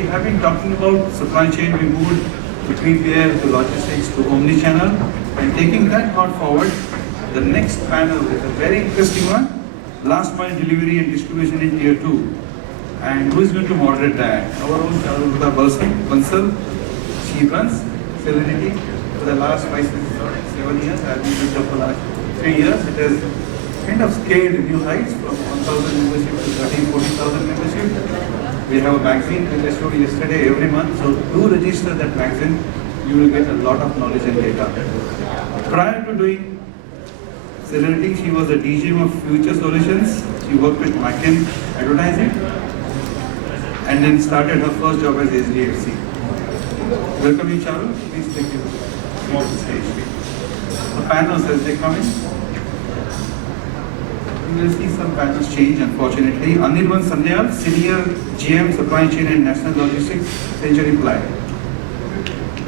we have been talking about supply chain. We moved between there to logistics to omni-channel, and taking that thought forward, the next panel is a very interesting one: last mile delivery and distribution in tier 2. And who is going to moderate that? Our own Charulata Bansal. She runs Celerity for the last 7 years. I've been with her for the last 3 years. It has kind of scaled new heights from 1,000 membership to 13,000-14,000 membership. We have a magazine which I showed yesterday every month. So do register that magazine. You will get a lot of knowledge and data. Prior to doing Celerity, she was a DGM of Future Solutions. She worked with Macken Advertising and then started her first job as SDFC. Welcome you, Charu. Please take your small stage. The panels as they come in. You will see some panels change, unfortunately. Anirban Sanyal, Senior GM Supply Chain and National Logistics, Century Ply.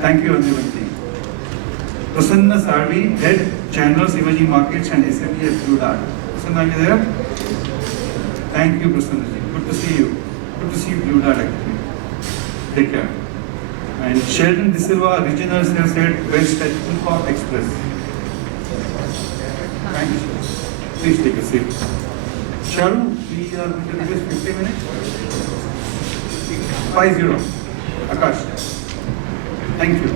Thank you, Anirban team. Prasanna Salvi, Head Channels, Emerging Markets and SME at Blue Dart. Prasanna, are you there? Thank you, Prasanna ji. Good to see you. Good to see you, Blue Dart actually. Take care. And Sheldon De Silva, Regional Sales Head, West at Ecom Express. Thank you. Please take a seat. Charu, we are going to do this 50 minutes. 50. Akash. Thank you.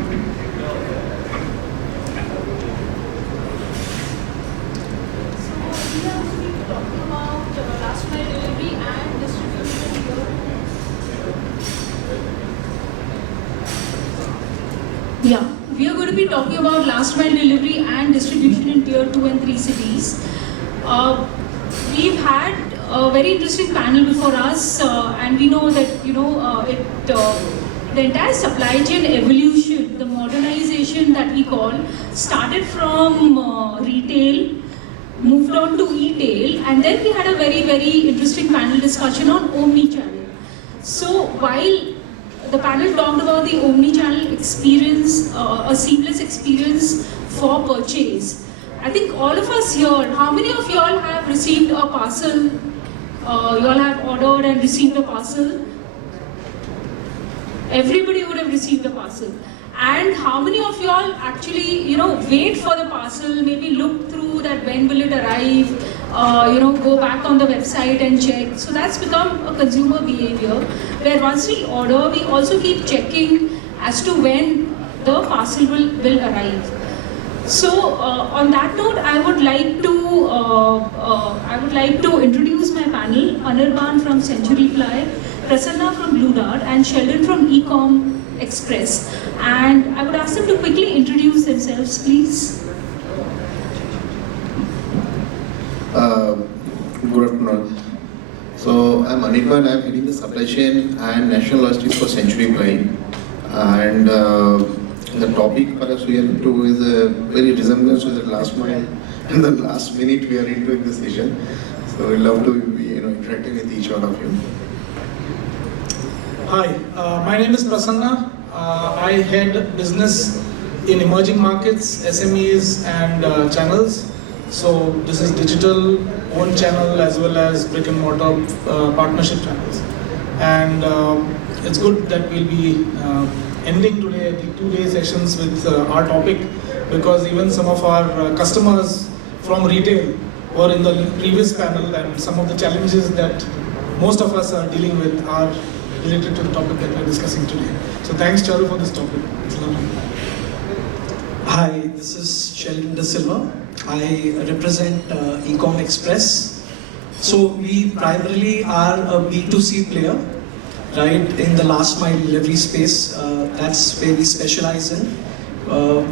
Yeah, we are going to be talking about last mile delivery and distribution in tier 2 and 3 cities. We've had a very interesting panel before us, and we know that the entire supply chain evolution, the modernization that we call, started from retail, moved on to e-tail, and then we had a very, very interesting panel discussion on omni-channel. So while the panel talked about the omni-channel experience, a seamless experience for purchase. I think all of us here, how many of you all have received a parcel? You all have ordered and received a parcel? Everybody would have received a parcel. And how many of you all actually, wait for the parcel, maybe look through that when will it arrive, go back on the website and check. So that's become a consumer behavior, where once we order, we also keep checking as to when the parcel will arrive. So on that note, I would like to introduce my panel: Anirban from Century Ply, Prasanna from Blue Dart, and Sheldon from Ecom Express. And I would ask them to quickly introduce themselves, please. Good afternoon. So I'm Anirban. I'm heading the supply chain and national logistics for Century Ply. And the topic perhaps we are into is a very resemblance with the last mile. In the last minute we are into this session. So we love to be interacting with each one of you. Hi, my name is Prasanna. I head business in emerging markets, SMEs and channels. So this is digital, own channel as well as brick and mortar partnership channels. And it's good that we'll be ending today the 2-day sessions with our topic, because even some of our customers from retail were in the previous panel, and some of the challenges that most of us are dealing with are related to the topic that we're discussing today. So thanks, Charu, for this topic. It's lovely. Hi, this is Sheldon De Silva. I represent Ecom Express. So we primarily are a B2C player, right, in the last mile delivery space. That's where we specialize in.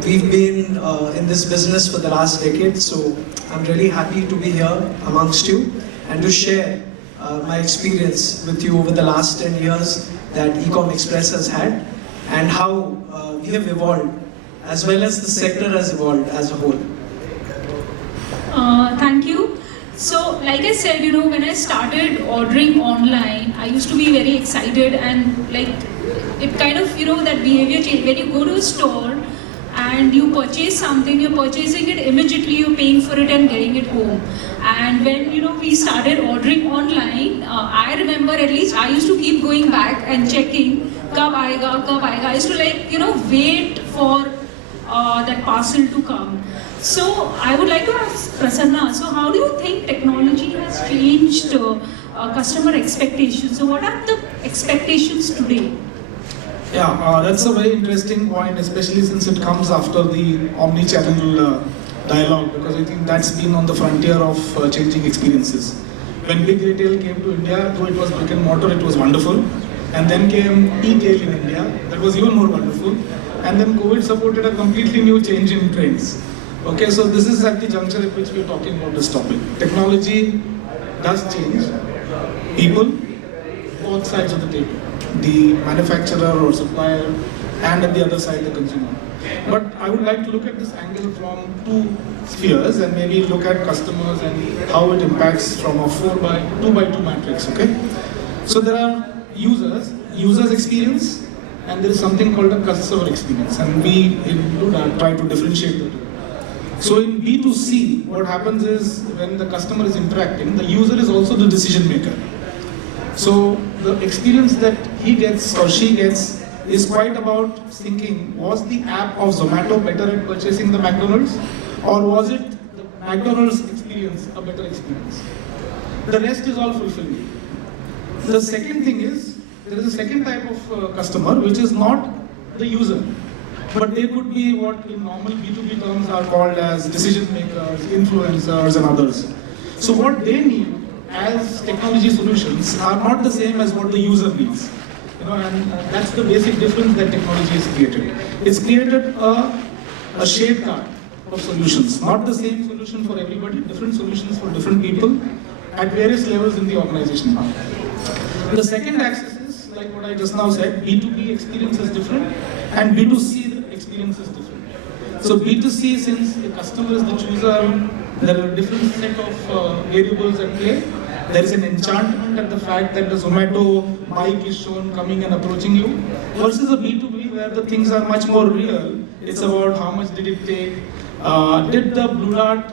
We've been in this business for the last decade, so I'm really happy to be here amongst you and to share my experience with you over the last 10 years that Ecom Express has had, and how we have evolved, as well as the sector has evolved as a whole. Thank you. So, like I said, when I started ordering online, I used to be very excited, and it kind of, that behavior change. When you go to a store and you purchase something, you're purchasing it immediately, you're paying for it and getting it home. And when we started ordering online, I remember, at least I used to keep going back and checking kab aayega. I used to like, wait for that parcel to come. So I would like to ask Prasanna, so how do you think technology has changed customer expectations? So what are the expectations today? Yeah, that's a very interesting point, especially since it comes after the omni-channel dialogue, because I think that's been on the frontier of changing experiences. When big retail came to India, though it was brick and mortar, it was wonderful. And then came e-tail in India, that was even more wonderful. And then COVID supported a completely new change in trends. Okay, so this is at the juncture at which we are talking about this topic. Technology does change people, both sides of the table. The manufacturer or supplier, and at the other side, the consumer. But I would like to look at this angle from two spheres and maybe look at customers and how it impacts from a 2x2 matrix, okay? So there are users experience, and there is something called a customer experience, and we try to differentiate the two. So in B2C, what happens is when the customer is interacting, the user is also the decision maker. So the experience that he gets or she gets is quite about thinking, was the app of Zomato better at purchasing the McDonald's, or was it the McDonald's experience a better experience? The rest is all fulfillment. The second thing is, there is a second type of customer which is not the user, but they could be what in normal B2B terms are called as decision makers, influencers and others. So what they need as technology solutions are not the same as what the user needs. And that's the basic difference that technology has created. It's created a shade card of solutions, not the same solution for everybody, different solutions for different people at various levels in the organization. The second axis is, like what I just now said, B2B experience is different and B2C experience is different. So B2C, since the customer is the chooser, there are different set of variables at play. There is an enchantment at the fact that the Zomato bike is shown coming and approaching you, versus a B2B where the things are much more real. It's about how much did it take. Did the Blue Dart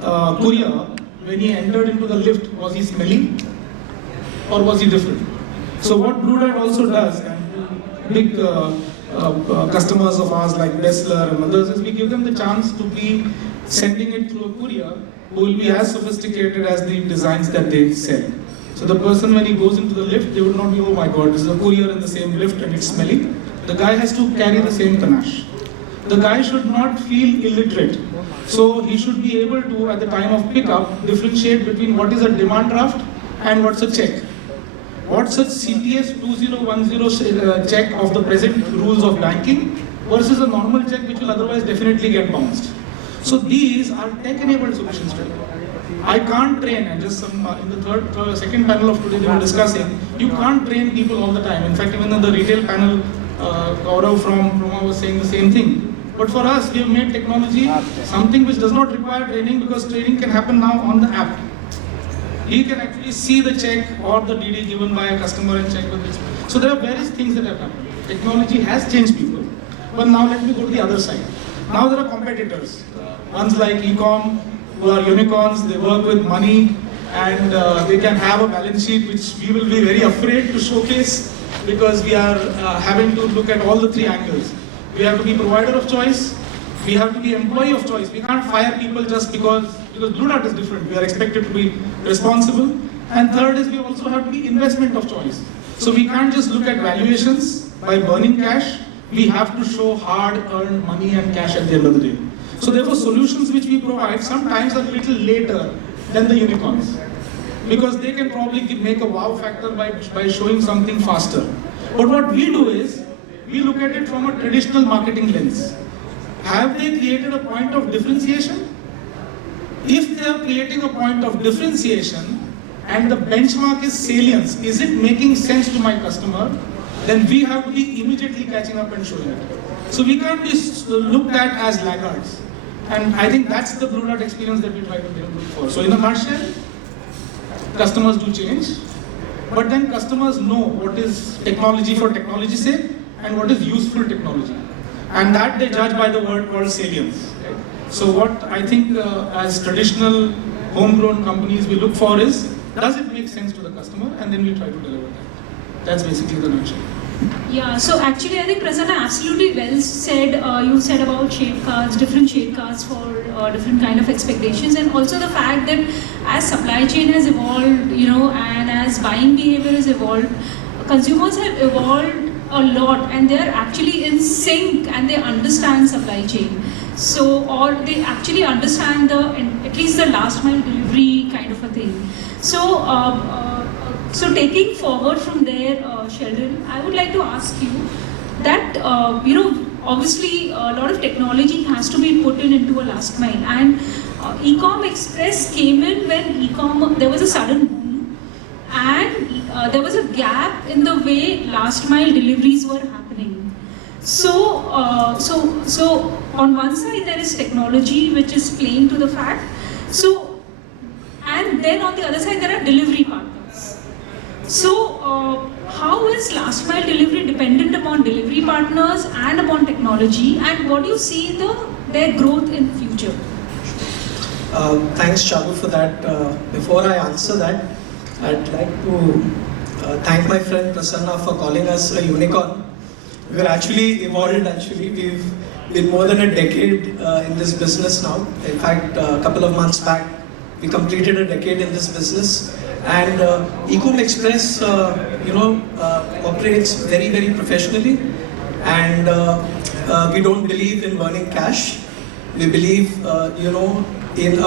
courier, when he entered into the lift, was he smelly or was he different? So what Blue Dart also does, and big customers of ours like Bansal and others, is we give them the chance to be sending it through a courier who will be as sophisticated as the designs that they sell. So the person, when he goes into the lift, they would not be, oh my god, this is a courier in the same lift and it's smelly. The guy has to carry the same panache. The guy should not feel illiterate. So he should be able to, at the time of pickup, differentiate between what is a demand draft and what's a check. What's a CTS 2010 check of the present rules of banking versus a normal check which will otherwise definitely get bounced. So these are tech-enabled solutions today. I can't train, and just in the second panel of today they were discussing, you can't train people all the time. In fact, even in the retail panel, Gaurav from Roma was saying the same thing. But for us, we have made technology something which does not require training, because training can happen now on the app. He can actually see the check or the DD given by a customer and check with it. So there are various things that have happened. Technology has changed people. But now let me go to the other side. Now there are competitors. Ones like Ecom, who are unicorns, they work with money, and they can have a balance sheet which we will be very afraid to showcase, because we are having to look at all the three angles. We have to be provider of choice, we have to be employee of choice. We can't fire people just because Blue Dart is different. We are expected to be responsible. And third is we also have to be investment of choice. So we can't just look at valuations by burning cash. We have to show hard-earned money and cash at the end of the day. So therefore, solutions which we provide sometimes are a little later than the unicorns, because they can probably make a wow factor by showing something faster. But what we do is, we look at it from a traditional marketing lens. Have they created a point of differentiation? If they are creating a point of differentiation and the benchmark is salience, is it making sense to my customer? Then we have to be immediately catching up and showing it. So we can't be looked at as laggards. And I think that's the Blue Dart experience that we try to look for. So in a nutshell, customers do change, but then customers know what is technology for technology's sake and what is useful technology. And that they judge by the word called salience. Right? So what I think as traditional homegrown companies we look for is, does it make sense to the customer? And then we try to deliver that. That's basically the nutshell. Yeah, so actually I think Prasanna absolutely well said, you said about shade cards, different shade cards for different kind of expectations, and also the fact that as supply chain has evolved, and as buying behavior has evolved, consumers have evolved a lot and they are actually in sync and they understand supply chain. So, or they actually understand at least the last mile delivery kind of a thing. So taking forward from there, Sheldon, I would like to ask you that, obviously a lot of technology has to be put into a last mile, and Ecom Express came in when there was a sudden boom, and there was a gap in the way last mile deliveries were happening. So on one side there is technology which is playing to the fact. So, and then on the other side there are delivery partners. So, how is last mile delivery dependent upon delivery partners and upon technology, and what do you see their growth in future? Thanks, Charu, for that. Before I answer that, I'd like to thank my friend Prasanna for calling us a unicorn. We're actually evolved. We've been more than a decade in this business now. In fact, a couple of months back, we completed a decade in this business. And Ecom Express, operates very, very professionally, and we don't believe in burning cash. We believe, in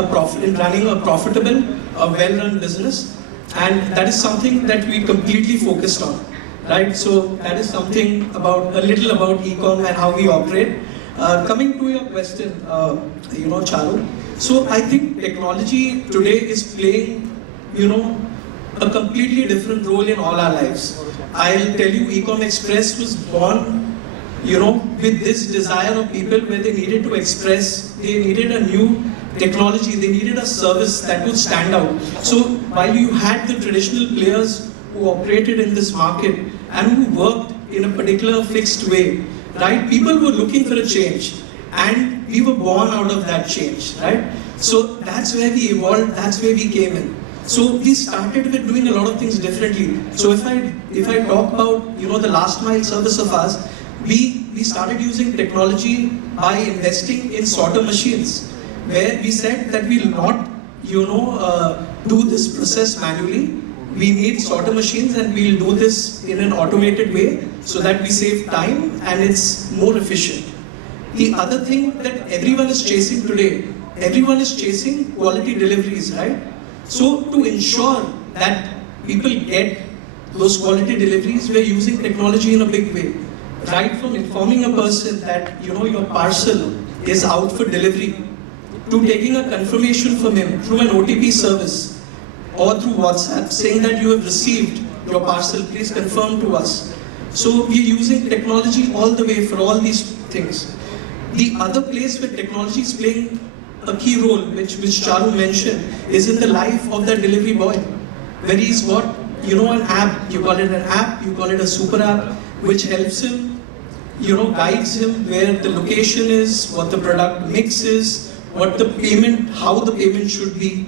running a profitable, well-run business, and that is something that we completely focused on, right? So that is something a little about Ecom and how we operate. Coming to your question, Charu. So I think technology today is playing, a completely different role in all our lives. I'll tell you, Ecom Express was born, with this desire of people where they needed to express, they needed a new technology, they needed a service that would stand out. So while you had the traditional players who operated in this market and who worked in a particular fixed way, right? People were looking for a change, and we were born out of that change, right? So that's where we evolved, that's where we came in. So we started with doing a lot of things differently. So if I talk about the last mile service of ours, we started using technology by investing in sorter machines, where we said that we'll not do this process manually. We need sorter machines, and we'll do this in an automated way so that we save time and it's more efficient. The other thing that everyone is chasing today, everyone is chasing quality deliveries, right? So to ensure that people get those quality deliveries, we're using technology in a big way. Right from informing a person that your parcel is out for delivery, to taking a confirmation from him through an OTP service or through WhatsApp saying that you have received your parcel, please confirm to us. So we're using technology all the way for all these things. The other place where technology is playing a key role, which Charu mentioned, is in the life of the delivery boy, where he's got an app. You call it an app, you call it a super app, which helps him, guides him where the location is, what the product mix is, what the payment, how the payment should be,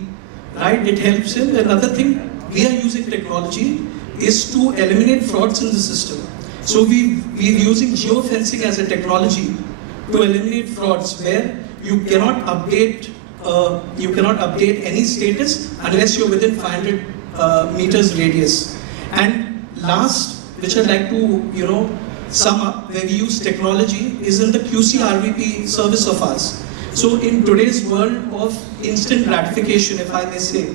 right? It helps him. Another thing we are using technology is to eliminate frauds in the system. So we're using geofencing as a technology to eliminate frauds, where you cannot update any status unless you're within 500 meters radius. And last, which I'd like to sum up, where we use technology, is in the QC RVP service of ours. So in today's world of instant gratification, if I may say,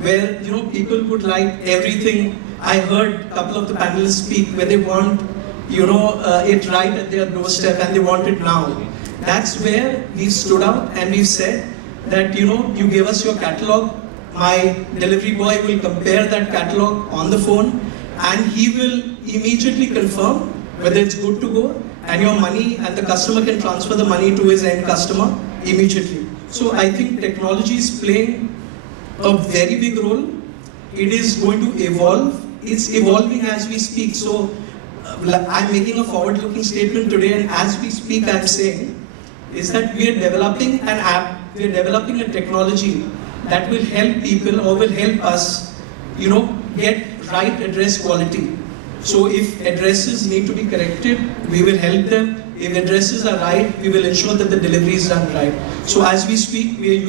where people would like everything. I heard a couple of the panelists speak where they want it right at their doorstep and they want it now. That's where we stood out and we said that you give us your catalog, my delivery boy will compare that catalog on the phone, and he will immediately confirm whether it's good to go, and your money, and the customer can transfer the money to his end customer immediately. So I think technology is playing a very big role. It is going to evolve. It's evolving as we speak. So I'm making a forward-looking statement today, and as we speak, I'm saying is that we are developing an app, we are developing a technology that will help people or will help us, get right address quality. So if addresses need to be corrected, we will help them. If addresses are right, we will ensure that the delivery is done right. So as we speak, we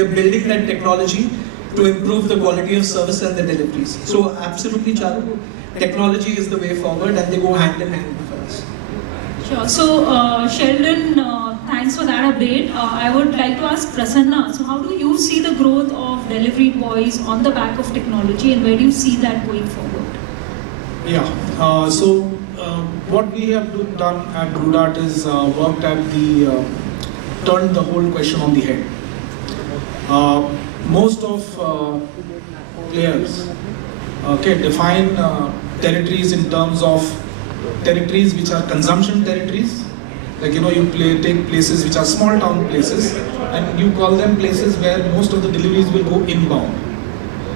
are building that technology to improve the quality of service and the deliveries. So absolutely, Charu, technology is the way forward and they go hand in hand for us. Sure. So, Sheldon, thanks for that update. I would like to ask Prasanna, so how do you see the growth of delivery boys on the back of technology, and where do you see that going forward? Yeah, what we have done at Blue Dart is worked at turned the whole question on the head. Most of players define territories in terms of territories which are consumption territories. Like, you take places which are small town places and you call them places where most of the deliveries will go inbound.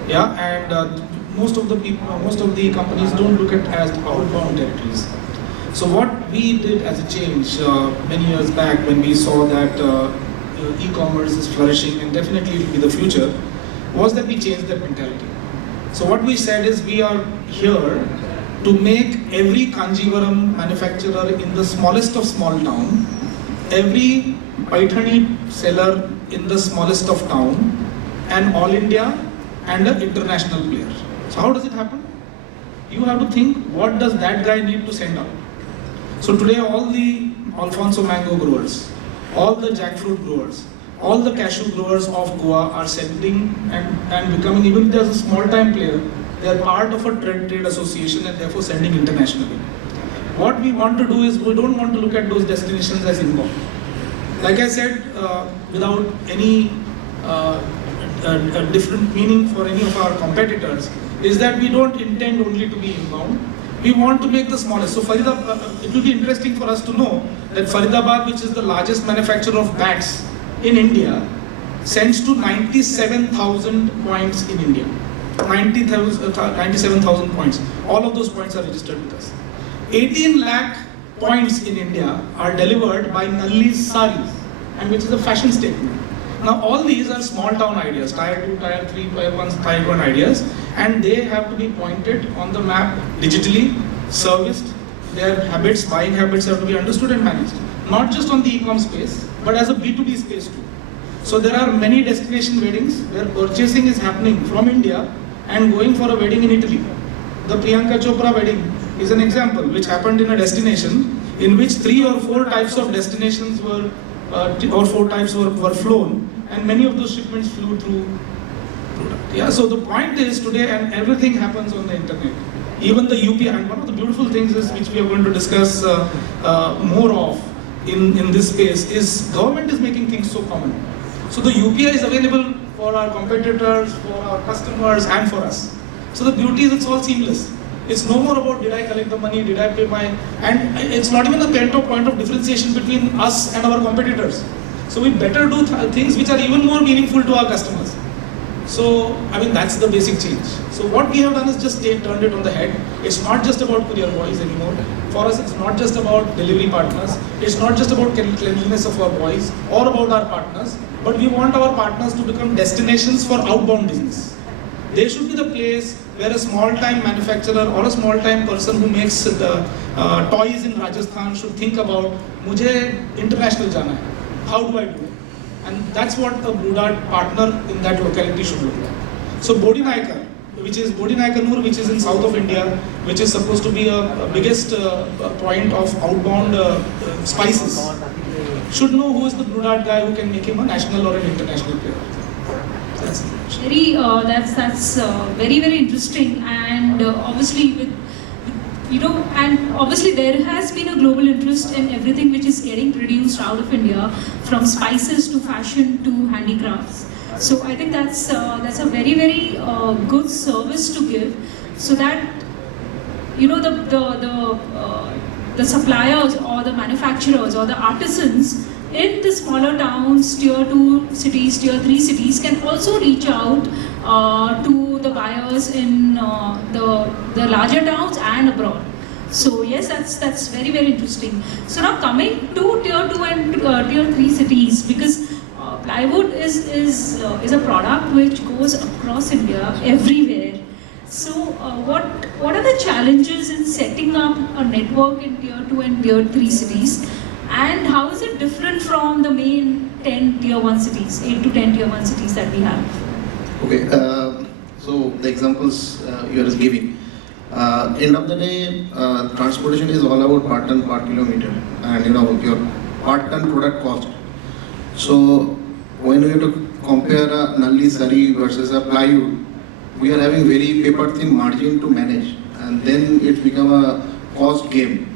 Yeah, and most of the companies don't look at as outbound territories. So what we did as a change many years back when we saw that e-commerce is flourishing and definitely it will be the future, was that we changed that mentality. So what we said is we are here to make every Kanjivaram manufacturer in the smallest of small town, every Paithani seller in the smallest of town, an all India and an international player. So how does it happen? You have to think, what does that guy need to send out? So today all the Alfonso mango growers, all the jackfruit growers, all the cashew growers of Goa are sending and becoming, even if there's a small time player, they are part of a trade association and therefore sending internationally. What we want to do is, we don't want to look at those destinations as inbound. Like I said, without any different meaning for any of our competitors, is that we don't intend only to be inbound. We want to make the smallest. So it will be interesting for us to know that Faridabad, which is the largest manufacturer of bats in India, sends to 97,000 points in India. 97,000 points. All of those points are registered with us. 18 lakh points in India are delivered by Nalli's saris, and which is a fashion statement. Now all these are small town ideas, tier 2, tier 3, tier 1, tier 1 ideas, and they have to be pointed on the map digitally, serviced. Their habits, buying habits have to be understood and managed. Not just on the e-com space, but as a B2B space too. So there are many destination weddings where purchasing is happening from India and going for a wedding in Italy. The Priyanka Chopra wedding is an example which happened in a destination in which 3 or 4 types of destinations were flown, and many of those shipments flew through product. Yeah, so the point is today, and everything happens on the internet. Even the UPI, and one of the beautiful things is, which we are going to discuss more of in this space, is government is making things so common. So the UPI is available for our competitors, for our customers, and for us. So the beauty is it's all seamless. It's no more about did I collect the money, did I pay my, and it's not even a point of differentiation between us and our competitors. So we better do things which are even more meaningful to our customers. So, I mean, that's the basic change. So what we have done is just turned it on the head. It's not just about courier boys anymore. For us, it's not just about delivery partners. It's not just about cleanliness of our boys or about our partners, but we want our partners to become destinations for outbound business. They should be the place where a small-time manufacturer or a small-time person who makes toys in Rajasthan should think about, "Mujhe international jana hai. How do I do it?" And that's what a Blue Dart partner in that locality should look like. So Bodinaikar, which is Bodinaikanur, which is in south of India, which is supposed to be a biggest point of outbound spices, should know who is the Blue Dart guy who can make him a national or an international player. That's very, very interesting, and obviously obviously there has been a global interest in everything which is getting produced out of India, from spices to fashion to handicrafts. So I think that's a very, very good service to give, so that the suppliers or the manufacturers or the artisans in the smaller towns, tier 2 cities, tier 3 cities, can also reach out to the buyers in the larger towns and abroad. So yes, that's very, very interesting. So now coming to tier 2 and tier 3 cities, because plywood is a product which goes across India everywhere, So, what are the challenges in setting up a network in Tier 2 and Tier 3 cities? And how is it different from the main 10 Tier 1 cities, 8 to 10 Tier 1 cities that we have? Okay, so the examples you are giving. End of the day, transportation is all about per ton per kilometer, and your per ton product cost. So when we have to compare a nalli sari versus a plywood, we are having very paper thin margin to manage, and then it become a cost game.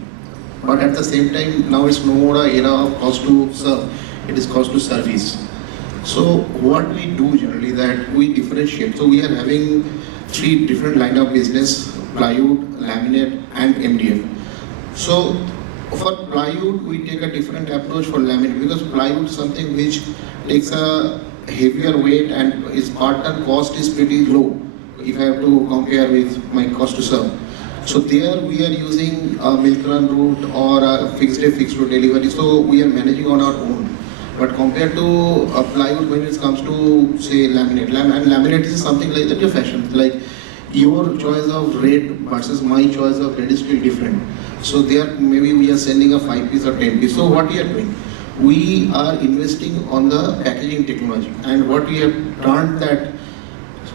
But at the same time, now it's no more an era of cost to serve; it is cost to service. So what we do generally that we differentiate. So we are having 3 different line of business: plywood, laminate, and MDF. So for plywood, we take a different approach for laminate, because plywood is something which takes a heavier weight and its per ton cost is pretty low if I have to compare with my cost to serve. So there we are using a milk run route or a fixed day, fixed route delivery. So we are managing on our own. But compared to plywood, when it comes to say laminate, and laminate is something like that, your fashion, like your choice of red versus my choice of red is still different. So there maybe we are sending a 5 piece or 10 piece. So what we are doing? We are investing on the packaging technology, and what we have turned that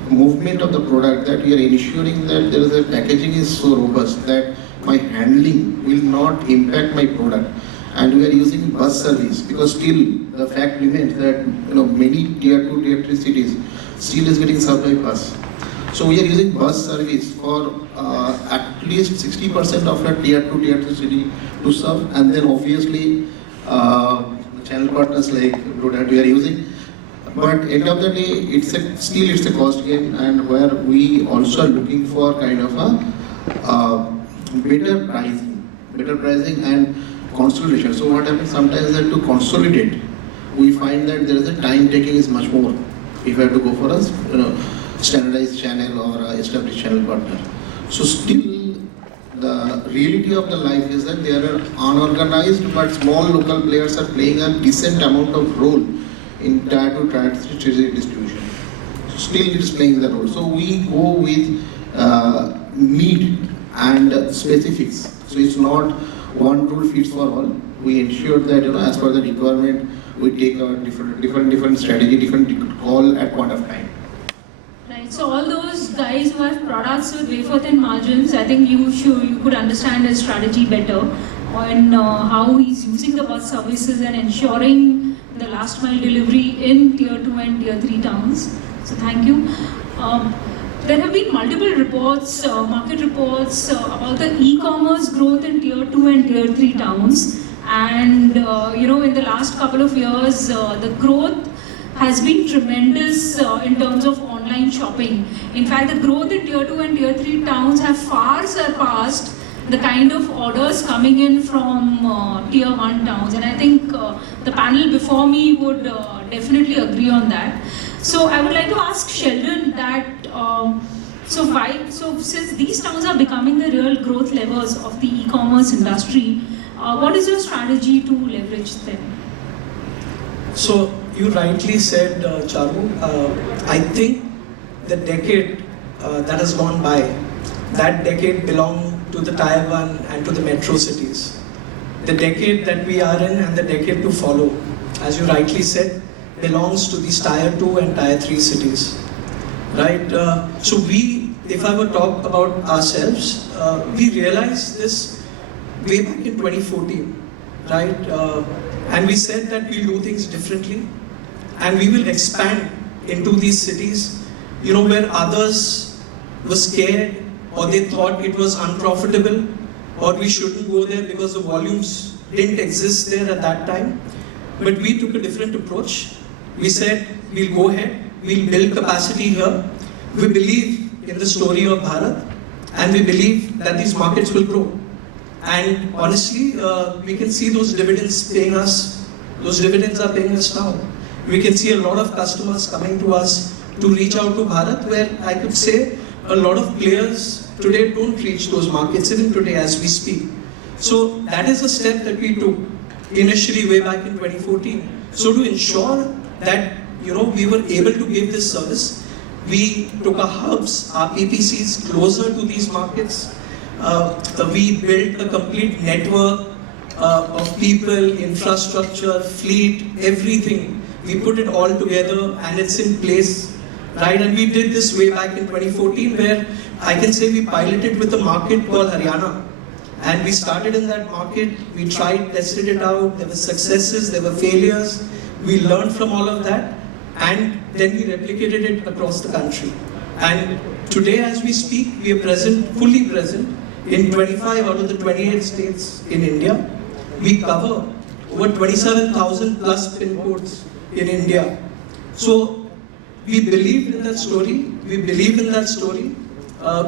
movement of the product, that we are ensuring that there is a packaging is so robust that my handling will not impact my product. And we are using bus service, because still the fact remains that many tier 2, tier 3 cities still is getting served by bus. So we are using bus service for at least 60% of our tier 2, tier 3 city to serve, and then obviously channel partners like that we are using. But end of the day, still it's a cost game, and where we also are looking for kind of a better pricing and consolidation. So what happens sometimes is that to consolidate, we find that there is a time taking is much more if I have to go for a standardized channel or a established channel partner. So still the reality of the life is that there are unorganized but small local players are playing a decent amount of role in tier 2, tier 3 distribution. So still it is playing the role. So we go with need and specifics. So it's not one rule fits for all. We ensure that as per the requirement, we take a different strategy, different call at point of time. Right. So all those guys who have products with wafer thin margins, I think you could understand his strategy better on how he's using the bus services and ensuring the last mile delivery in tier 2 and tier 3 towns. So thank you. There have been multiple reports, market reports about the e-commerce growth in tier 2 and tier 3 towns. And in the last couple of years, the growth has been tremendous in terms of online shopping. In fact, the growth in tier 2 and tier 3 towns have far surpassed the kind of orders coming in from tier 1 towns. And I think the panel before me would definitely agree on that. So I would like to ask Sheldon that, so since these towns are becoming the real growth levers of the e-commerce industry, what is your strategy to leverage them? So you rightly said, Charu, I think the decade that has gone by, that decade belonged to the tier 1 and to the metro cities. The decade that we are in and the decade to follow, as you rightly said, belongs to these tier 2 and tier 3 cities, right? So if I were to talk about ourselves, we realized this way back in 2014, right? And we said that we'll do things differently and we will expand into these cities, where others were scared or they thought it was unprofitable or we shouldn't go there because the volumes didn't exist there at that time. But we took a different approach. We said, we'll go ahead, we'll build capacity here. We believe in the story of Bharat and we believe that these markets will grow. And honestly, we can see those dividends paying us. Those dividends are paying us now. We can see a lot of customers coming to us to reach out to Bharat, where I could say a lot of players today don't reach those markets, even today as we speak. So that is a step that we took initially way back in 2014. So to ensure that we were able to give this service, We took our hubs, our PPCs closer to these markets. We built a complete network of people, infrastructure, fleet, everything. We put it all together and it's in place, right? And we did this way back in 2014 where I can say we piloted with a market called Haryana. And we started in that market, we tried, tested it out, there were successes, there were failures. We learned from all of that and then we replicated it across the country. And today as we speak, we are present, fully present in 25 out of the 28 states in India. We cover over 27,000 plus pin codes in India. So we believed in that story, we believe in that story.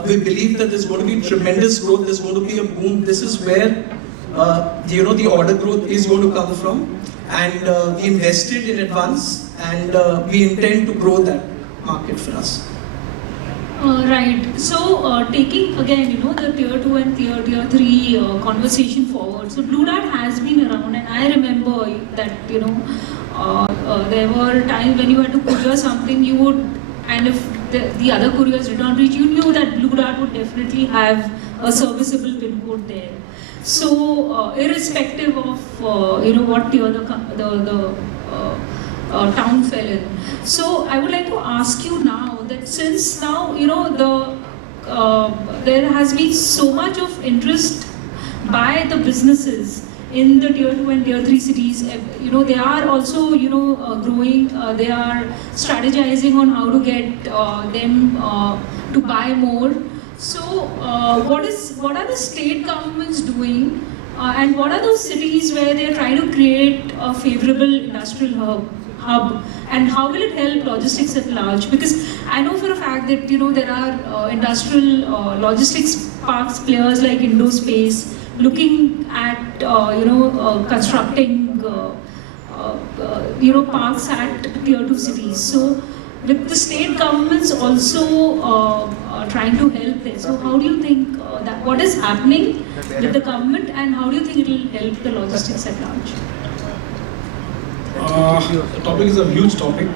We believe that there's going to be tremendous growth, there's going to be a boom. This is where the order growth is going to come from. And we invested in advance and we intend to grow that market for us. Right. So taking again, the tier 2 and tier 3 conversation forward. So Blue Dart has been around, and I remember that there were times when you had to courier something, you would, and if the other couriers did not reach, you knew that Blue Dart would definitely have a serviceable pin code there. So irrespective of what tier the town fell in. So I would like to ask you now that since now there has been so much of interest by the businesses in the tier 2 and tier 3 cities, they are also growing, they are strategizing on how to get them to buy more. So what are the state governments doing and what are those cities where they are trying to create a favorable industrial hub, and how will it help logistics at large? Because I know for a fact that there are industrial logistics parks players like Indospace looking at constructing parks at tier 2 cities. So with the state governments also trying to help there. So how do you think that what is happening with the government, and how do you think it will help the logistics at large? The topic is a huge topic.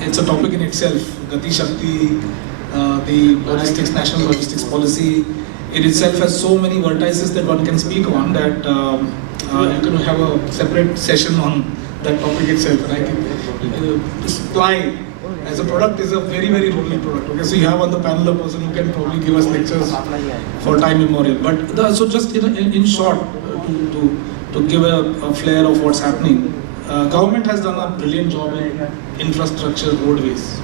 It's a topic in itself. Gati Shakti, the logistics, national logistics policy, it itself has so many vertices that one can speak on that you can have a separate session on that topic itself. And I think supply as a product is a very, very lonely product. Okay, so you have on the panel a person who can probably give us lectures for time immemorial. But so just in short, to give a flair of what's happening, government has done a brilliant job in infrastructure, roadways.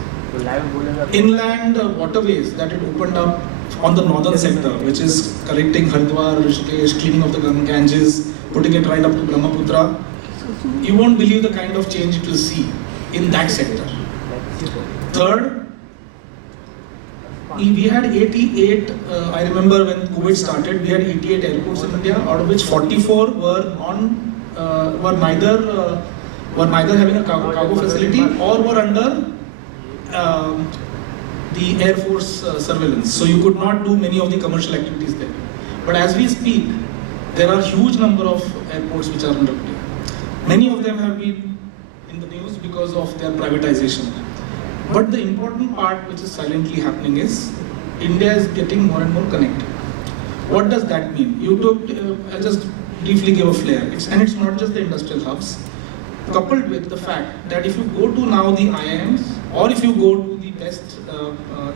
Inland waterways that it opened up on the northern sector, which is connecting Haridwar, Rishikesh, cleaning of the Ganges, putting it right up to Brahmaputra. You won't believe the kind of change it will see in that sector. Third, we had 88, I remember when COVID started, we had 88 airports in India, out of which 44 were neither having a cargo facility or were under the Air Force surveillance. So you could not do many of the commercial activities there. But as we speak, there are huge number of airports which are under play. Many of them have been in the news because of their privatization. But the important part which is silently happening is India is getting more and more connected. What does that mean? I'll just briefly give a flair. And it's not just the industrial hubs. Coupled with the fact that if you go to now the IIMs or if you go to the best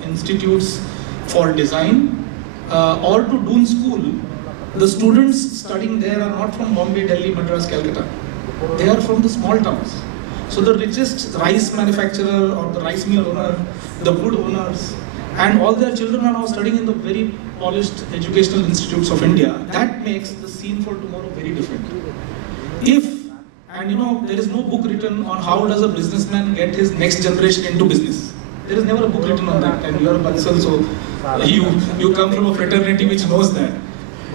institutes for design or to do in school, the students studying there are not from Bombay, Delhi, Madras, Calcutta. They are from the small towns. So the richest rice manufacturer or the rice mill owner, the wood owners, and all their children are now studying in the very polished educational institutes of India. That makes the scene for tomorrow very different. There is no book written on how does a businessman get his next generation into business. There is never a book written on that, and you are a Bansal, so you come from a fraternity which knows that.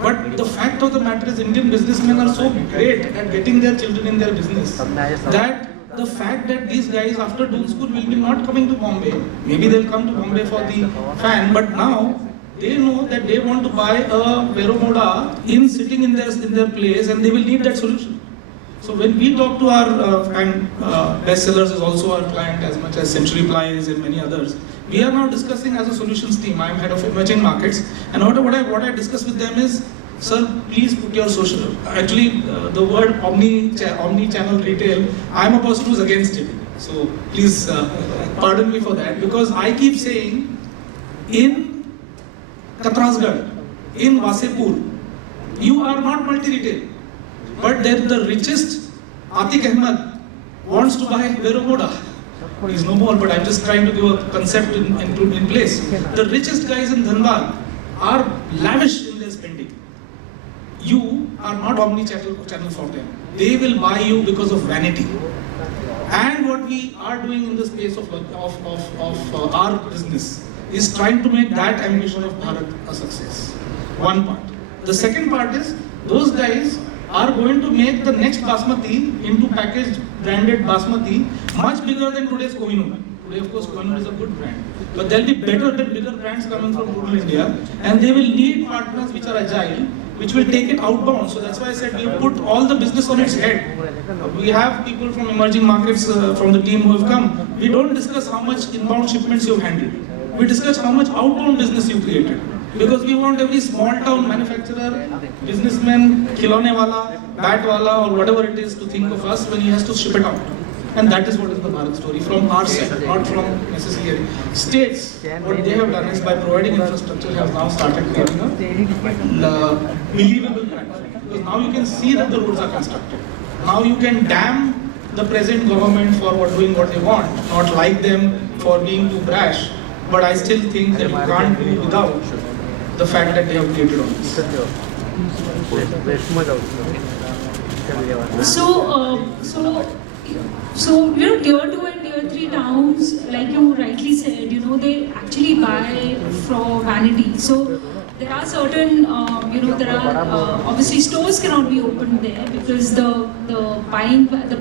But the fact of the matter is Indian businessmen are so great at getting their children in their business that the fact that these guys after doing school will be not coming to Bombay, maybe they'll come to Bombay for the fan, but now they know that they want to buy a Veromoda sitting in their place, and they will need that solution. So when we talk to our, Bestsellers is also our client as much as Century Plies and many others, We are now discussing as a solutions team. I am head of emerging markets, and what I discuss with them is, sir, please put your social. Actually, the word omni-channel retail, I am a person who's against it. So please pardon me for that, because I keep saying, in Katrasgarh, in Wasepur, you are not multi-retail, but then the richest Atiq Ahmed wants to buy Veromoda. He's no more, but I'm just trying to give a concept in place. The richest guys in Dhanbad are lavish in their spending. You are not omni-channel for them. They will buy you because of vanity. And what we are doing in the space of our business is trying to make that ambition of Bharat a success. One part. The second part is, those guys are going to make the next Basmati into packaged branded Basmati much bigger than today's Kohinoor. Today, of course, Kohinoor is a good brand, but there'll be better and bigger brands coming from rural India, and they will need partners which are agile, which will take it outbound. So that's why I said we put all the business on its head. We have people from emerging markets from the team who have come. We don't discuss how much inbound shipments you've handled. We discuss how much outbound business you created. Because we want every small town manufacturer, businessman, khilone wala, bat wala, or whatever it is to think of us when he has to ship it out. And that is what is the Bharat story from our side, not from necessarily states. What they have done is, by providing infrastructure, have now started creating a believable platform. Because now you can see that the roads are constructed. Now you can damn the present government for doing what they want, not like them for being too brash. But I still think that you can't do without the fact that they have created all this. So tier 2 and tier 3 towns, like you rightly said, they actually buy for vanity. So there are certain, obviously stores cannot be opened there because the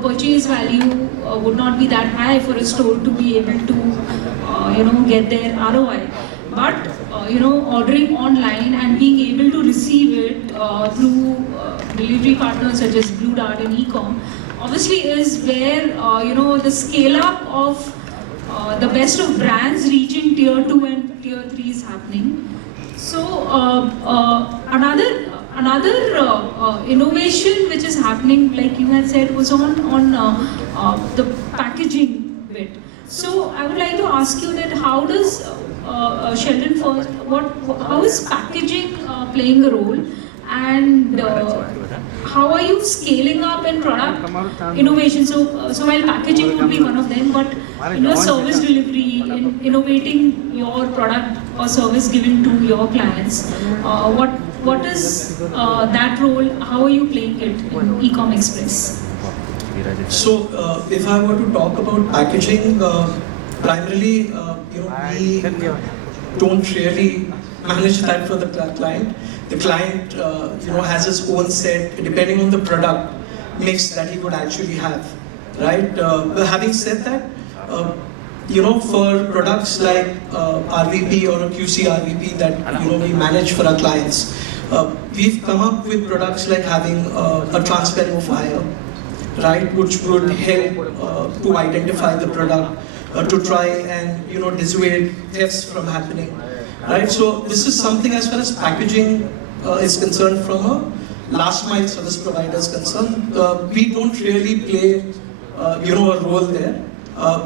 purchase value would not be that high for a store to be able to, get their ROI. But ordering online and being able to receive it through delivery partners such as Blue Dart and Ecom, obviously is where the scale up of the best of brands reaching tier 2 and tier 3 is happening. So another innovation which is happening, like you had said, was on the packaging bit. So I would like to ask you that how does Sheldon first, how is packaging playing a role, and how are you scaling up in product innovation? So while packaging would be one of them, but in your service delivery, in innovating your product or service given to your clients, what is that role? How are you playing it in Ecom Express? So, if I were to talk about packaging, primarily, we don't really manage that for the client. The client, has his own set, depending on the product mix that he would actually have, right? But having said that, for products like RVP or a QC RVP that we manage for our clients, we've come up with products like having a transparent file, right, which would help to identify the product, to try and dissuade thefts from happening, right? So this is something as far as packaging is concerned, from a last mile service provider is concerned. We don't really play a role there.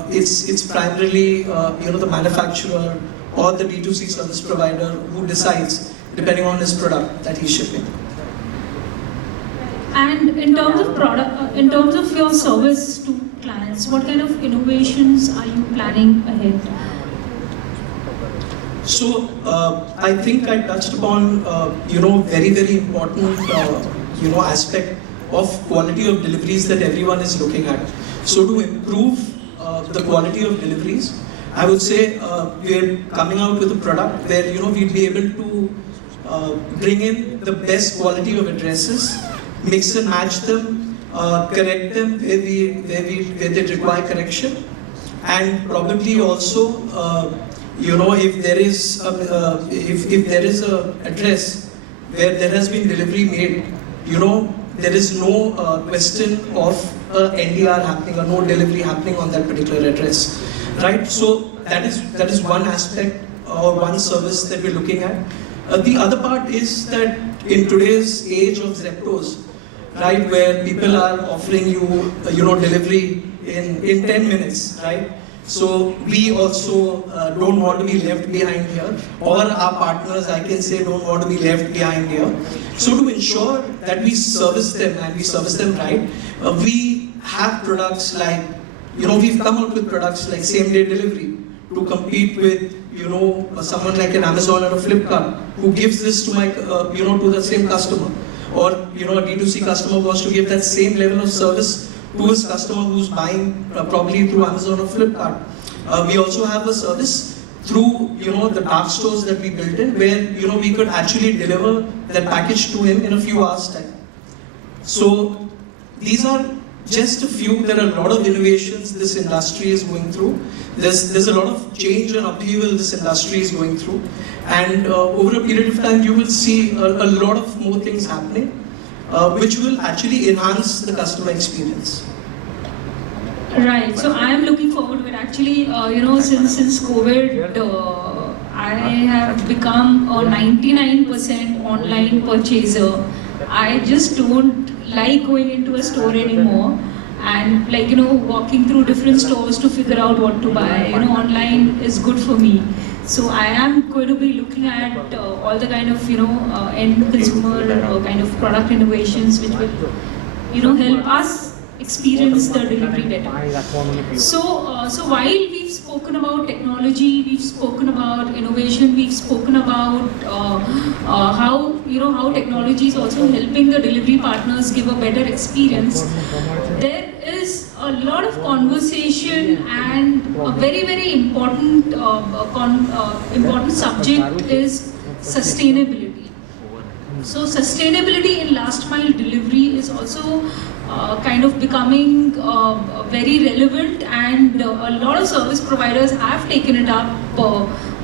It's primarily the manufacturer or the D2C service provider who decides, depending on his product that he's shipping. And in terms of product, in terms of your service to clients, what kind of innovations are you planning ahead? So I think I touched upon very, very important aspect of quality of deliveries that everyone is looking at. So to improve the quality of deliveries, I would say we're coming out with a product where we'd be able to bring in the best quality of addresses, mix and match them, correct them where they require correction, and probably also if there is a address where there has been delivery made, there is no question of NDR happening or no delivery happening on that particular address, right? So that is one aspect or one service that we're looking at. The other part is that in today's age of Zeptos, right, where people are offering you, delivery in 10 minutes, right? So we also don't want to be left behind here, or our partners, I can say, don't want to be left behind here. So to ensure that we service them and we service them right, we have products like, we've come out with products like same-day delivery to compete with, someone like an Amazon or a Flipkart who gives this to my, to the same customer, or a D2C customer wants to give that same level of service to his customer who's buying probably through Amazon or Flipkart. We also have a service through the dark stores that we built in, where we could actually deliver that package to him in a few hours time. So these are just a few. There are a lot of innovations this industry is going through. There's a lot of change and upheaval this industry is going through, and over a period of time you will see a lot of more things happening, which will actually enhance the customer experience. Right. So I am looking forward to it. Actually, since COVID, I have become a 99% online purchaser. I just don't like going into a store anymore and walking through different stores to figure out what to buy. Online is good for me. So I am going to be looking at all the kind of end consumer kind of product innovations which will help us experience the delivery better. So while we've spoken about technology, we've spoken about innovation, we've spoken about how technology is also helping the delivery partners give a better experience. There is a lot of conversation, and a very, very important important subject is sustainability. So sustainability in last mile delivery is also kind of becoming very relevant, and a lot of service providers have taken it up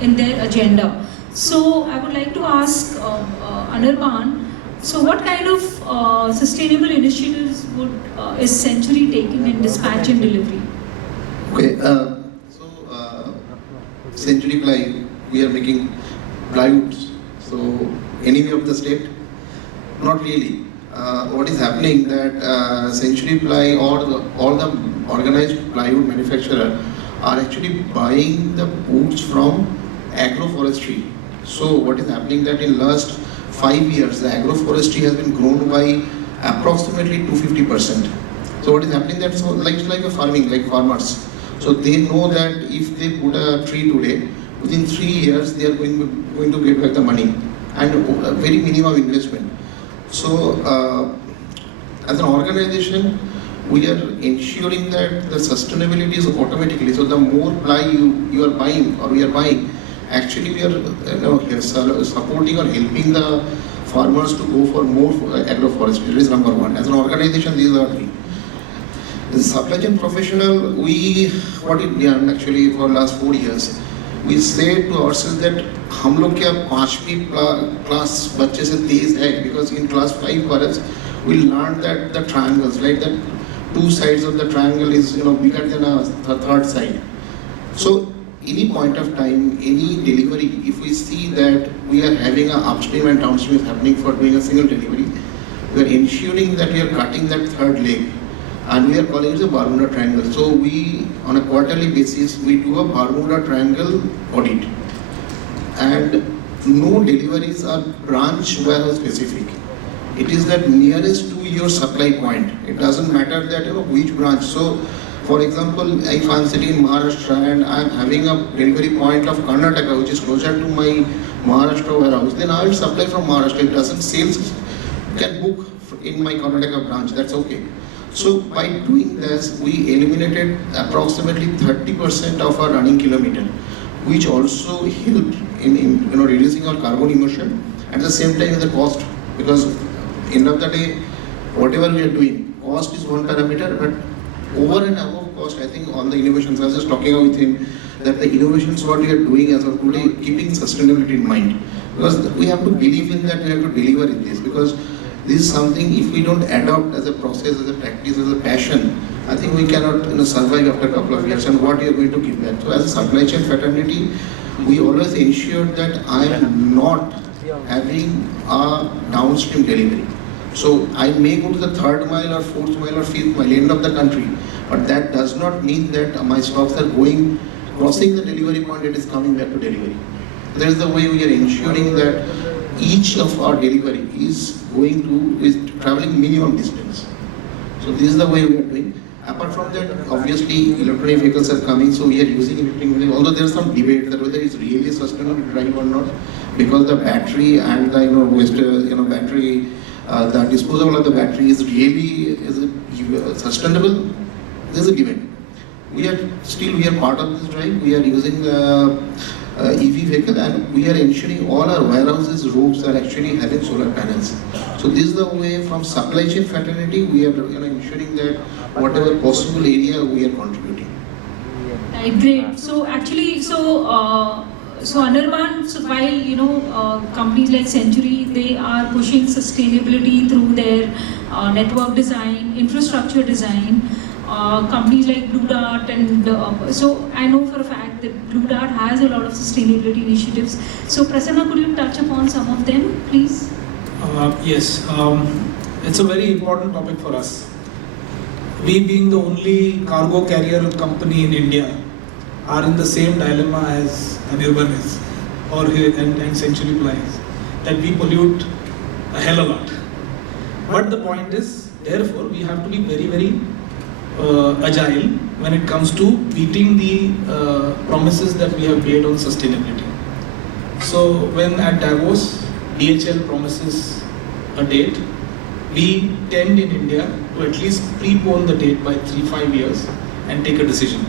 in their agenda. So I would like to ask Anirban, so what kind of sustainable initiatives is Century taking in dispatch and delivery? Okay, Century Ply, we are making plywoods. So, any way of the state? Not really. What is happening that Century Ply or all the organized plywood manufacturer are actually buying the woods from agroforestry. So, what is happening that in last 5 years, the agroforestry has been grown by approximately 250%. So what is happening that it's like a farming, like farmers. So they know that if they put a tree today, within 3 years they are going to get back the money, and a very minimum investment. So as an organization, we are ensuring that the sustainability is automatically. So the more ply you are buying, or we are buying, actually we are supporting or helping the farmers to go for more agroforestry. This is number one. As an organization, these are three. As a supply chain professional, what we done actually for last 4 years, we say to ourselves that हम लोग क्या 5वीं class बच्चे से तेज है, because in class 5 for us we learned that the triangles, right, that 2 sides of the triangle is bigger than a third side. So any point of time, any delivery, if we see that we are having an upstream and downstream happening for doing a single delivery, we are ensuring that we are cutting that third leg, and we are calling it a Bermuda Triangle. So we, on a quarterly basis, we do a Bermuda Triangle audit, and no deliveries are branch warehouse specific. It is that nearest to your supply point. It doesn't matter that which branch. So, for example, if I'm sitting in Maharashtra and I'm having a delivery point of Karnataka, which is closer to my Maharashtra warehouse, then I will supply from Maharashtra. It doesn't sales can book in my Karnataka branch. That's okay. So by doing this, we eliminated approximately 30% of our running kilometer, which also helped in reducing our carbon emission. At the same time, the cost, because end of the day, whatever we are doing, cost is one parameter, but over and above cost, I think all the innovations, I was just talking with him, that the innovations what we are doing as of today, keeping sustainability in mind. Because we have to believe in that, we have to deliver in this. Because this is something, if we don't adopt as a process, as a practice, as a passion, I think we cannot survive after a couple of years, and what you are going to give back. So as a supply chain fraternity, we always ensure that I am not having a downstream delivery. So I may go to the 3rd mile or 4th mile or 5th mile, end of the country, but that does not mean that my stocks are crossing the delivery point, it is coming back to delivery. That is the way we are ensuring that each of our delivery is traveling minimum distance. So this is the way we are doing. Apart from that, obviously electronic vehicles are coming, so we are using electronic vehicles. Although there is some debate that whether it's really a sustainable drive or not, because the battery and the waste, battery, the disposal of the battery is sustainable. There is a debate. We are part of this drive. We are using the EV vehicle, and we are ensuring all our warehouses, roofs are actually having solar panels. So this is the way from supply chain fraternity we are ensuring that whatever possible area we are contributing. Right, great. So actually, so Anirban, so while companies like Century, they are pushing sustainability through their network design, infrastructure design. Companies like Blue Dart and so I know for a fact that Blue Dart has a lot of sustainability initiatives. So Prasanna, could you touch upon some of them, please? Yes, it's a very important topic for us. We being the only cargo carrier company in India are in the same dilemma as Anirban is and Century Ply is, that we pollute a hell of a lot. But the point is, therefore, we have to be very, very agile when it comes to meeting the promises that we have made on sustainability. So when at Davos, DHL promises a date, we tend in India to at least prepone the date by 3-5 years and take a decision.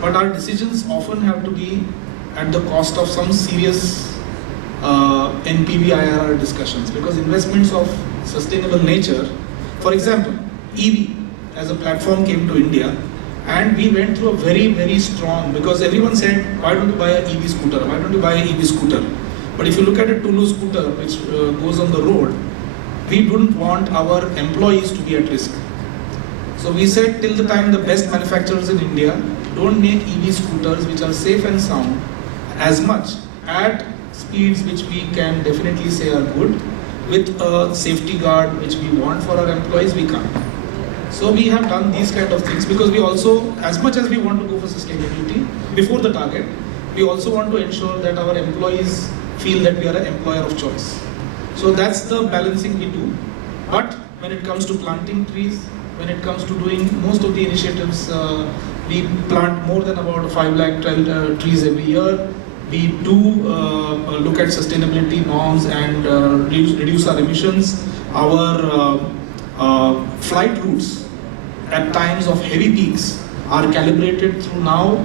But our decisions often have to be at the cost of some serious NPV IRR discussions, because investments of sustainable nature, for example, EV as a platform came to India, and we went through a very, very strong, because everyone said, why don't you buy an EV scooter? Why don't you buy an EV scooter? But if you look at a Tulu scooter which goes on the road, we wouldn't want our employees to be at risk. So we said, till the time the best manufacturers in India don't make EV scooters which are safe and sound as much at speeds which we can definitely say are good, with a safety guard which we want for our employees, we can't. So we have done these kind of things because we also, as much as we want to go for sustainability before the target, we also want to ensure that our employees feel that we are an employer of choice. So that's the balancing we do. But when it comes to planting trees, when it comes to doing most of the initiatives, we plant more than about 5 lakh trees every year. We do look at sustainability norms and reduce our emissions. Our flight routes at times of heavy peaks are calibrated through now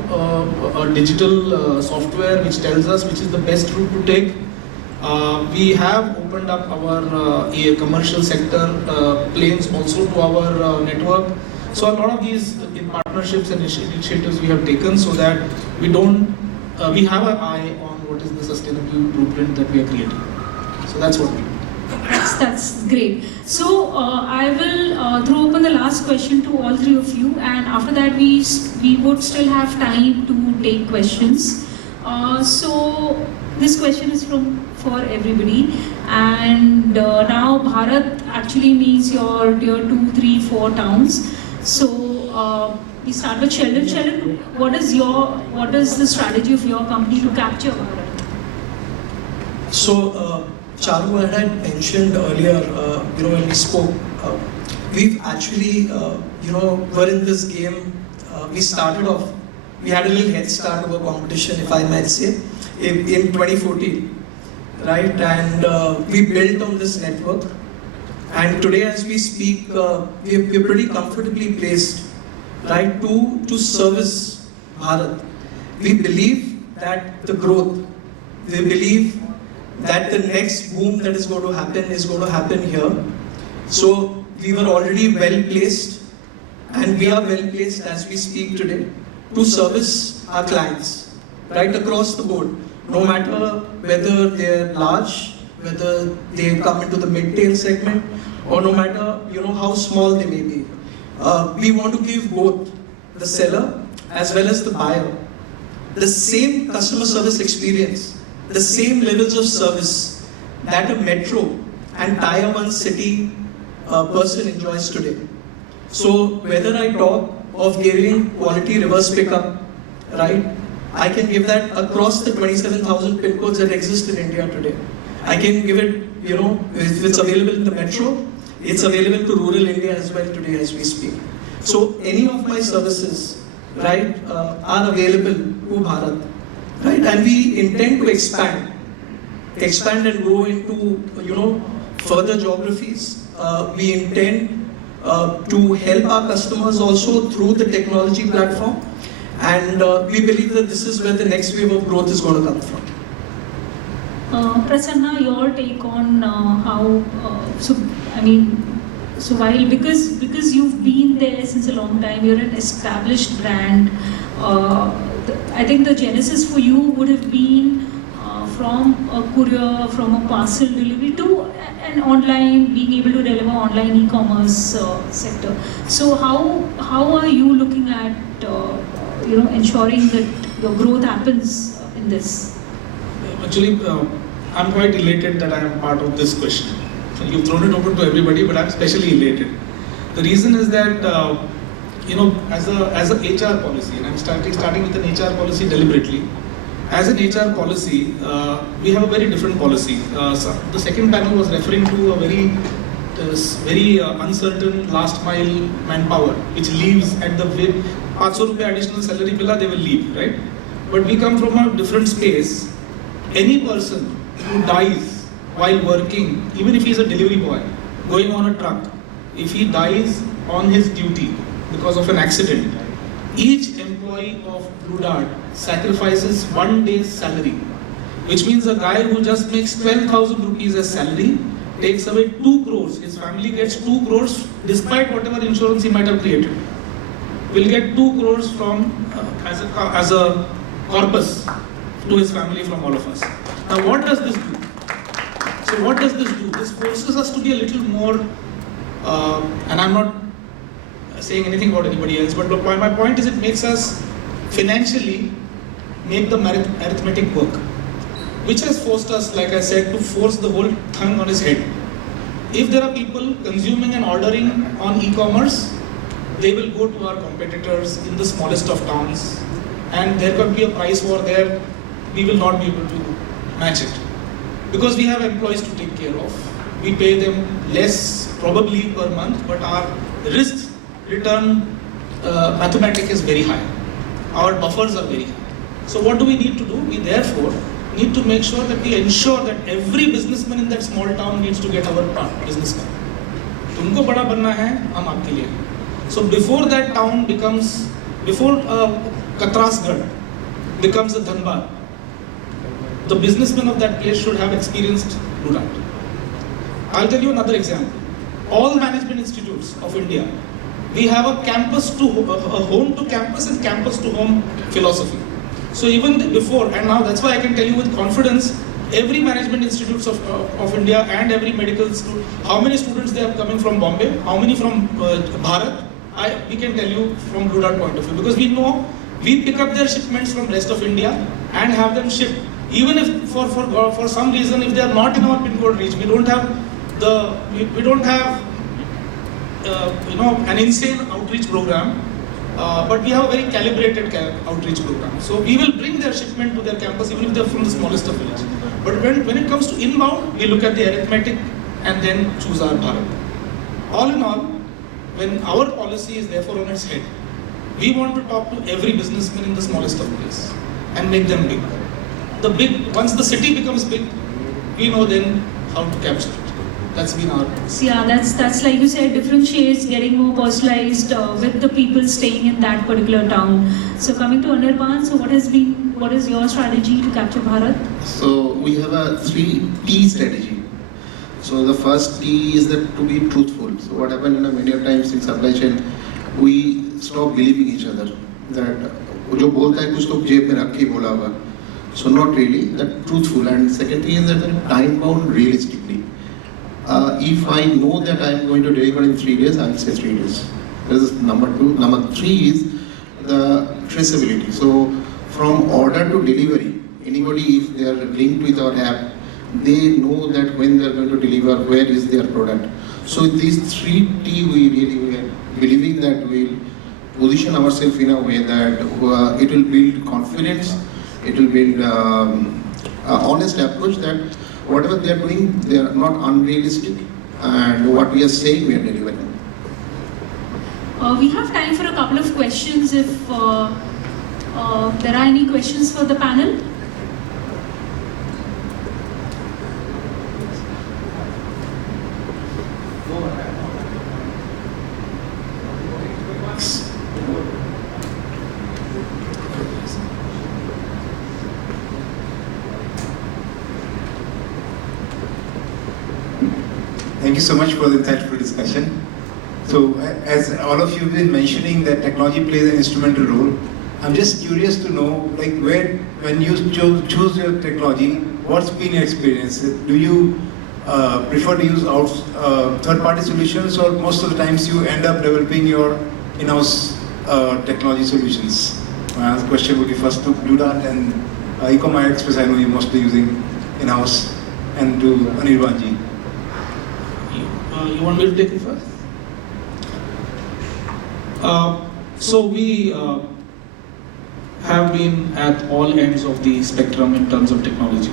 a digital software which tells us which is the best route to take. We have opened up our commercial sector planes also to our network. So a lot of these in partnerships and initiatives we have taken so that we have an eye on what is the sustainable blueprint that we are creating. So that's what we do. That's great. So I will throw open the last question to all three of you, and after that we would still have time to take questions. So this question is for everybody, and now Bharat actually means your tier 2, 3, 4 towns. So we start with Sheldon. Sheldon, what is the strategy of your company to capture Bharat? So Charu had mentioned earlier, when we spoke, we've actually, were in this game. We started off. We had a little head start over competition, if I might say, in 2014, right? And we built on this network. And today, as we speak, we're pretty comfortably placed, right, to service Bharat. We believe that the growth, we believe that the next boom that is going to happen here. So we were already well placed, and we are well placed as we speak today to service our clients right across the board, no matter whether they're large, whether they come into the mid-tail segment, or no matter how small they may be. we want to give both the seller as well as the buyer the same customer service experience, the same levels of service that a metro and tier 1 city person enjoys today. So whether I talk of giving quality reverse pickup, right, I can give that across the 27,000 pin codes that exist in India today. I can give it, if it's available in the metro, it's available to rural India as well today as we speak. So any of my services, right, are available to Bharat, right, and we intend to expand and grow into, further geographies. We intend to help our customers also through the technology platform, and we believe that this is where the next wave of growth is going to come from. Prasanna, your take on how, so while, because you've been there since a long time, you're an established brand, I think the genesis for you would have been from a courier, from a parcel delivery to an online, being able to deliver online e-commerce sector. So how are you looking at ensuring that your growth happens in this? Actually, I'm quite elated that I am part of this question. You've thrown it open to everybody, but I'm especially elated. The reason is that, as a HR policy, and I'm starting with an HR policy deliberately. As an HR policy, we have a very different policy. So the second panel was referring to a very uncertain last mile manpower, which leaves at the way, 500 rupees additional salary mila, they will leave, right? But we come from a different space. Any person who dies while working, even if he's a delivery boy, going on a truck, if he dies on his duty because of an accident, each employee of Blue Dart sacrifices 1 day's salary, which means a guy who just makes 12,000 rupees as salary takes away 2 crores. His family gets 2 crores despite whatever insurance he might have created. Will get 2 crores from as a corpus to his family from all of us. Now what does this do? So what does this do? This forces us to be a little more, and I'm not saying anything about anybody else, but my point is it makes us financially make the arithmetic work, which has forced us, like I said, to force the whole thing on his head. If there are people consuming and ordering on e-commerce, they will go to our competitors in the smallest of towns, and there could be a price war there, we will not be able to match it. Because we have employees to take care of, we pay them less probably per month, but our risk return mathematic is very high. Our buffers are very high. So what do we need to do? We therefore need to make sure that we ensure that every businessman in that small town needs to get our business card. तुमको बड़ा बनना है, हम आपके लिए. So before that town becomes, before Katrasgarh becomes a Dhanbad, the businessmen of that place should have experienced Blue Dart. I'll tell you another example. All management institutes of India, we have a home to campus and campus to home philosophy. So even before, and now that's why I can tell you with confidence, every management institutes of India and every medical student, how many students they have coming from Bombay, how many from Bharat, we can tell you from Blue Dart point of view, because we know we pick up their shipments from rest of India and have them shipped. Even if for some reason, if they are not in our pin code reach, we don't have an insane outreach program, but we have a very calibrated outreach program. So we will bring their shipment to their campus even if they are from the smallest of village. But when it comes to inbound, we look at the arithmetic and then choose our Bharat. All in all, when our policy is therefore on its head, we want to talk to every businessman in the smallest of places and make them big. Once the city becomes big, we know then how to capture it. That's been our policy. So yeah, that's like you said, differentiates, getting more personalized with the people staying in that particular town. So coming to Anirban, so what is your strategy to capture Bharat? So we have a 3T strategy. So the first T is that to be truthful. So what happened many times in supply chain, we stop believing each other. That जो बोलता है कुछ तो जेब में रख के बोला होगा. So not really, that truthful. And second thing is that time bound realistically. If I know that I am going to deliver in 3 days, I will say 3 days. This is number two. Number three is the traceability. So from order to delivery, anybody if they are linked with our app, they know that when they are going to deliver, where is their product. So these three T we really are believing that we'll position ourselves in a way that it will build confidence, it will build an honest approach that whatever they are doing, they are not unrealistic, and what we are saying, we are delivering. We have time for a couple of questions if there are any questions for the panel. Thank you so much for the insightful discussion. So, as all of you have been mentioning that technology plays an instrumental role, I'm just curious to know, like, when you choose your technology, what's been your experience? Do you prefer to use third-party solutions, or most of the times you end up developing your in-house technology solutions? My question would be first to do that, and Ecom Express I know you're mostly using in-house, and to Anirban ji. You want me to take it first? So we have been at all ends of the spectrum in terms of technology.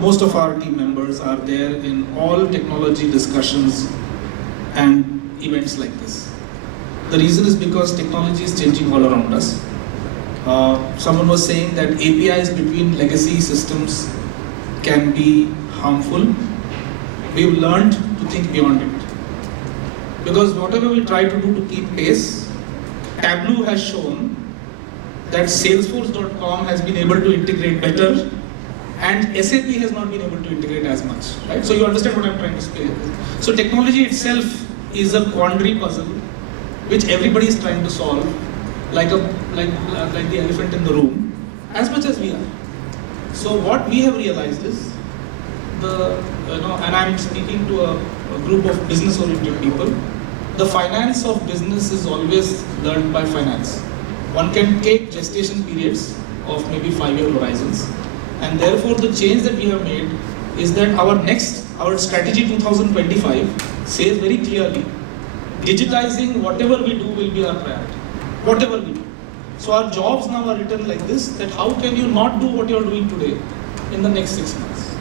Most of our team members are there in all technology discussions and events like this. The reason is because technology is changing all around us. Someone was saying that APIs between legacy systems can be harmful. We've learned to think beyond it. Because whatever we try to do to keep pace, Tableau has shown that Salesforce.com has been able to integrate better and SAP has not been able to integrate as much. Right? So you understand what I'm trying to say. So technology itself is a quandary puzzle which everybody is trying to solve, like the elephant in the room, as much as we are. So what we have realized is, and I'm speaking to a group of business-oriented people, the finance of business is always learned by finance. One can take gestation periods of maybe 5-year horizons, and therefore the change that we have made is that our strategy 2025 says very clearly, digitizing whatever we do will be our priority, whatever we do. So our jobs now are written like this, that how can you not do what you're doing today in the next 6 months?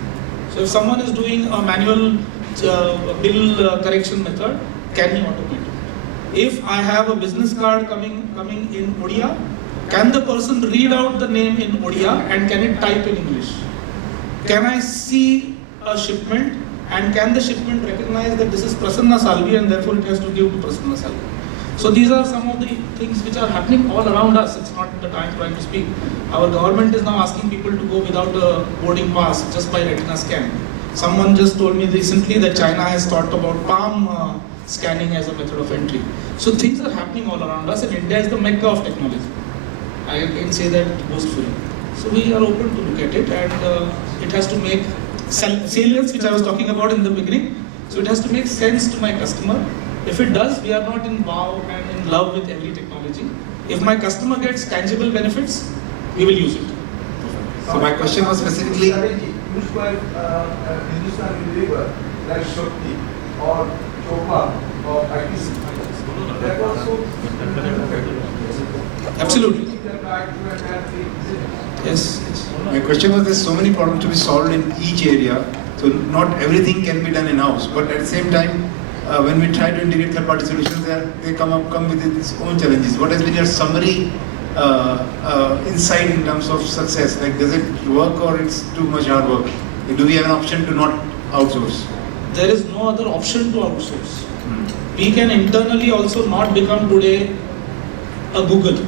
So if someone is doing a manual bill correction method, can he automate it? If I have a business card coming in Odia, can the person read out the name in Odia and can it type in English? Can I see a shipment and can the shipment recognize that this is Prasanna Salvi and therefore it has to give to Prasanna Salvi? So these are some of the things which are happening all around us. It's not the time trying to speak. Our government is now asking people to go without a boarding pass just by retina scan. Someone just told me recently that China has thought about palm scanning as a method of entry. So things are happening all around us, and India is the mecca of technology. I can say that boastfully. So we are open to look at it, and it has to make salience, which I was talking about in the beginning. So it has to make sense to my customer. If it does, we are not in wow and in love with every technology. If my customer gets tangible benefits, we will use it. So my question was specifically, used by Hindustan Unilever, like Shakti or Chopa or ITC. That also Absolutely. Yes. my question was, there's so many problems to be solved in each area, so not everything can be done in-house, but at the same time, when we try to integrate third-party solutions, they come with its own challenges. What has been your summary insight in terms of success? Like, does it work or it's too much hard work? Do we have an option to not outsource? There is no other option to outsource. We can internally also not become today a Google.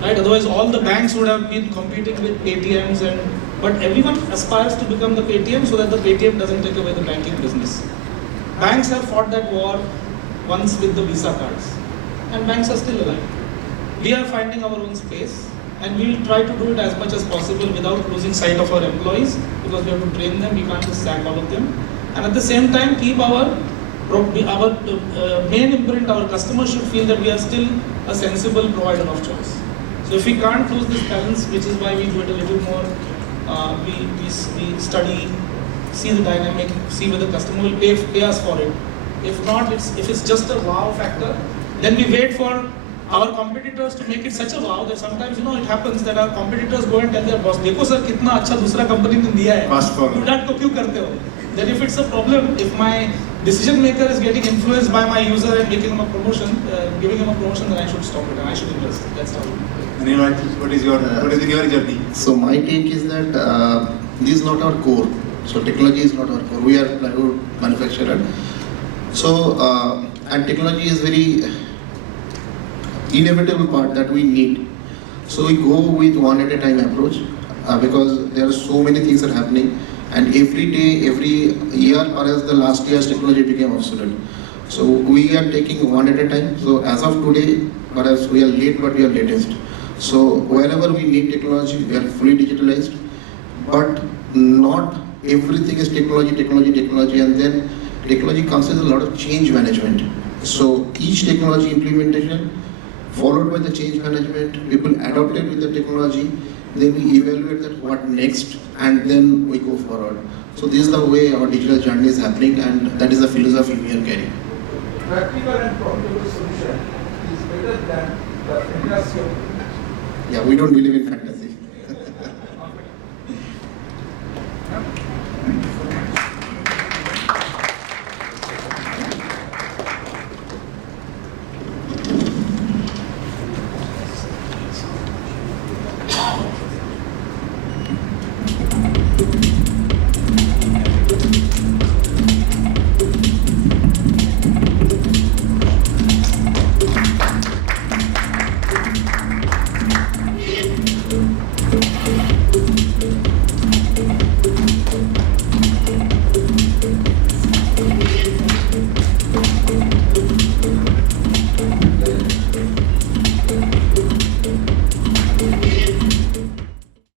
Right? Otherwise, all the banks would have been competing with Paytms, but everyone aspires to become the Paytm so that the Paytm doesn't take away the banking business. Banks have fought that war once with the Visa cards, and banks are still alive. We are finding our own space, and we will try to do it as much as possible without losing sight of our employees, because we have to train them, we can't just sack all of them. and at the same time keep our main imprint. Our customers should feel that we are still a sensible provider of choice. So if we can't lose this balance, which is why we do it a little more, we study, see the dynamic, see whether the customer will pay us for it. If not, if it's just a wow factor, then we wait for our competitors to make it such a wow that sometimes, it happens that our competitors go and tell their boss, देखो sir कितना अच्छा दूसरा company ने दिया है, product को क्यों करते हो? Then if it's a problem, if my decision maker is getting influenced by my user and making him a promotion, giving him a promotion, then I should stop it and I should invest. That's how. Anirban, what is in your journey? So my take is that this is not our core. So technology is not our core. We are plywood manufacturer. So and technology is very inevitable part that we need. So we go with one at a time approach because there are so many things are happening, and every day, every year, or as the last year's technology became obsolete. So we are taking one at a time. So as of today, perhaps we are late, but we are latest. So wherever we need technology, we are fully digitalized. But not everything is technology, and then technology comes with a lot of change management. So each technology implementation followed by the change management, people adopted with the technology, then we evaluate that what next, and then we go forward. So this is the way our digital journey is happening, and that is the philosophy we are carrying. Practical and profitable solution is better than the fantasy of. Yeah, we don't believe in fantasy.